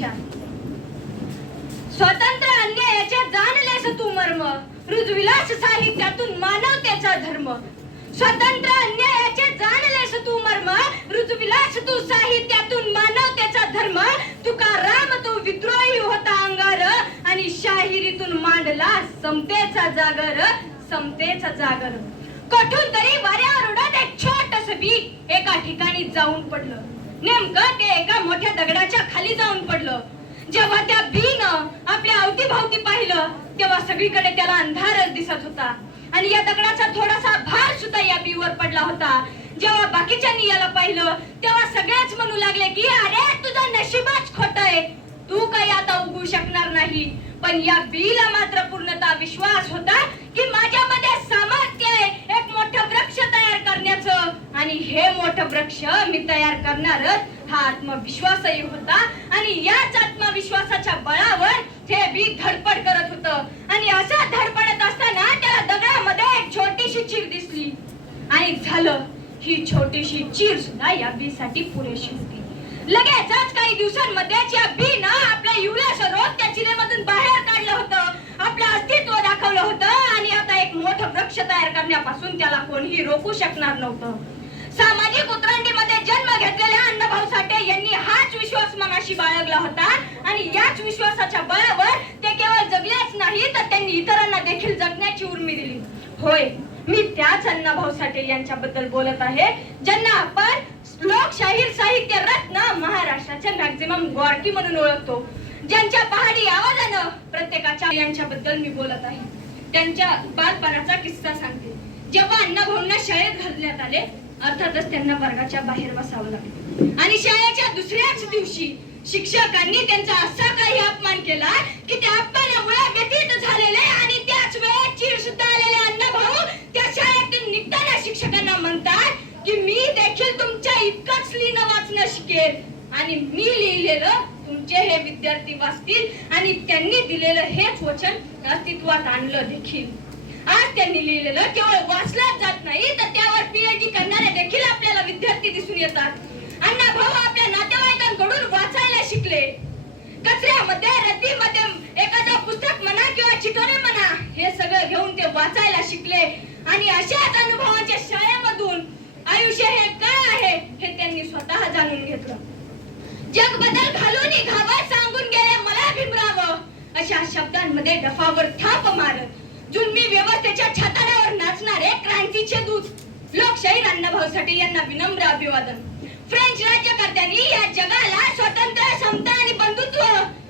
विचार. स्वतंत्र अन्यायाच्या जाणलेस तू मर्म, रुजविलास साहित्यातून मानवतेचा धर्म. स्वतंत्र अन्यायाचे जाणलेस तू मर्म, रुजविलास तू साहित्यातून मानवतेचा धर्म. तुकाराम तो विद्रोही होता अंगार, आणि शाहिरीतून मांडला समतेचा जागर, समतेचा जागर. कुठून तरी वाऱ्यावर उडत एक छोटस बी एका ठिकाणी जाऊन पडलं. नेमकं ते एका मोठ्या दगडाच्या खाली जाऊन पडलं. जेव्हा त्या बीनं आपल्या अवतीभोवती पाहिलं तेव्हा सगळीकडे त्याला अंधारच दिसत होता, आणि या दगडाचा थोडासा भार सुद्धा या बीवर पडला होता. जेव्हा बाकीच्यांनी याला पाहिलं तेव्हा सगळेच म्हणू लागले की अरे तुझं नशीबच खोटं आहे, तू काही आता उगू शकणार नाही. पण या बीला मात्र पूर्णतः विश्वास होता की माझ्यामध्ये सामर्थ्य आहे एक मोठं वृक्ष तयार करण्याचं, आणि हे मोठं वृक्ष मी तयार करणारच हा आत्मविश्वासही होता. आणि याच आत्मविश्वासाच्या बळावर हे बी धडपड करत होतं. आणि असा धडपडत असताना त्याला दगडामध्ये एक छोटीशी चीर दिसली, आणि झालं ही छोटीशी चीर सुद्धा या बीसाठी पुरेशी होती. लगेचच काही दिवसांमध्येच या बीनं आपल्या युवलासरोत त्या चिरेमधून बाहेर काढलं होतं, आपलं अस्तित्व दाखवलं होतं, आणि आता एक मोठं वृक्ष तयार करण्यापासून त्याला कोणीही रोखू शकणार नव्हतं. सामाजिक उतरंडीमध्ये जन्म घेतलेल्या अण्णाभाऊ साठे यांनी हाच विश्वास मनाशी बाळगला होता, आणि याच विश्वासाच्या बळावर ते केवळ जगलेच नाही तर त्यांनी इतरांना देखील जगण्याची उर्मी दिली. होय, मी त्याच अण्णाभाऊ साठे यांच्याबद्दल बोलत आहे, ज्यांना आपण लोकशाहीर साहित्य रत्न महाराष्ट्राचे मॅक्झिमम गॉर्की म्हणून ओळखतो, ज्यांच्या पहाडी आवाजानं प्रत्येकाच्या यांच्याबद्दल मी बोलत आहे. त्यांच्या बालपणाचा किस्सा सांगते. जेव्हा अण्णाभाऊंना शाळेत घालण्यात आले, अर्थातच त्यांना वर्गाच्या बाहेर बसावं लागलं, आणि शाळेच्या दुसऱ्याच दिवशी शिक्षकांनी त्यांचा असा काही अपमान केला की त्या अपमानामुळे व्यथित झालेले आणि त्याच वेळेस चीड सुद्धा आलेले अण्णाभाऊ त्या शाळेतून निघताना शिक्षकांना म्हणतात की मी देखील तुमच्या इतकंच लिहिणं वाचणं शिकेल, आणि मी लिहिलेलं तुमचे हे विद्यार्थी वाचतील, आणि त्यांनी दिलेलं हेच वचन अस्तित्वात आणलं देखील. आज त्यांनी लिहिलेलं केवळ वाचलंच जात नाही तर त्यावर पीएचडी करणारे देखील आपल्याला विद्यार्थी दिसून येतात. अण्णाभाऊ आपल्या नातेवाईकांकडून वाचायला शिकले. कचऱ्यामध्ये रद्दीमध्ये एखादं पुस्तक म्हणा किंवा चिठोरे म्हणा हे सगळं घेऊन ते वाचायला शिकले, आणि अशाच अनुभवांच्या शाळेमधून आयुष्य हे काय आहे हे त्यांनी स्वतः जाणून घेतलं. जग बदल घालून घावा सांगून गेले मला भीमराव, अशा शब्दांमध्ये डफावर थाप मारत जुलमी व्यवस्थेच्या छाताडावर नाचणारे क्रांतीचे दूत लोकशाहीर अण्णाभाऊ साठे यांना विनम्र अभिवादन. फ्रेंच राज्यकर्त्यांनी या जगाला स्वातंत्र्य, समता आणि बंधुत्व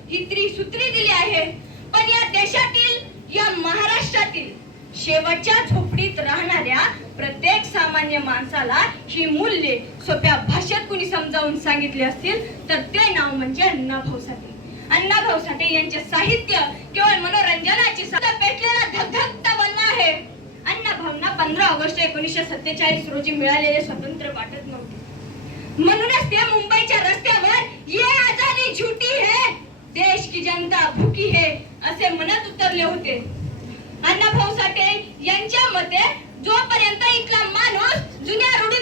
ही त्रिसूत्री दिली आहे, पण या देशातील या महाराष्ट्रातील शेवटच्या झोपडीत राहणाऱ्या प्रत्येक सामान्य माणसाला ही मूल्ये सोप्या भाषेत कुणी समजावून सांगितले असतील तर ते नाव म्हणजे अण्णाभाऊ साठे. अण्णाभाऊ साठे यांचे साहित्य केवळ मनोरंजनाची पेटलेला धगधगता बनला आहे. अण्णाभाऊंना 15 ऑगस्ट 1947 रोजी मिळालेले स्वातंत्र्य वाटत नव्हते, म्हणूनच ते मुंबईच्या रस्त्यावर ये आजादी झूठी है, देश की जनता भूकी है असे म्हणत उतरले होते. अण्णाभाऊ साठे यांच्या मते जोपर्यंत इथला माणूस जुन्या रूढी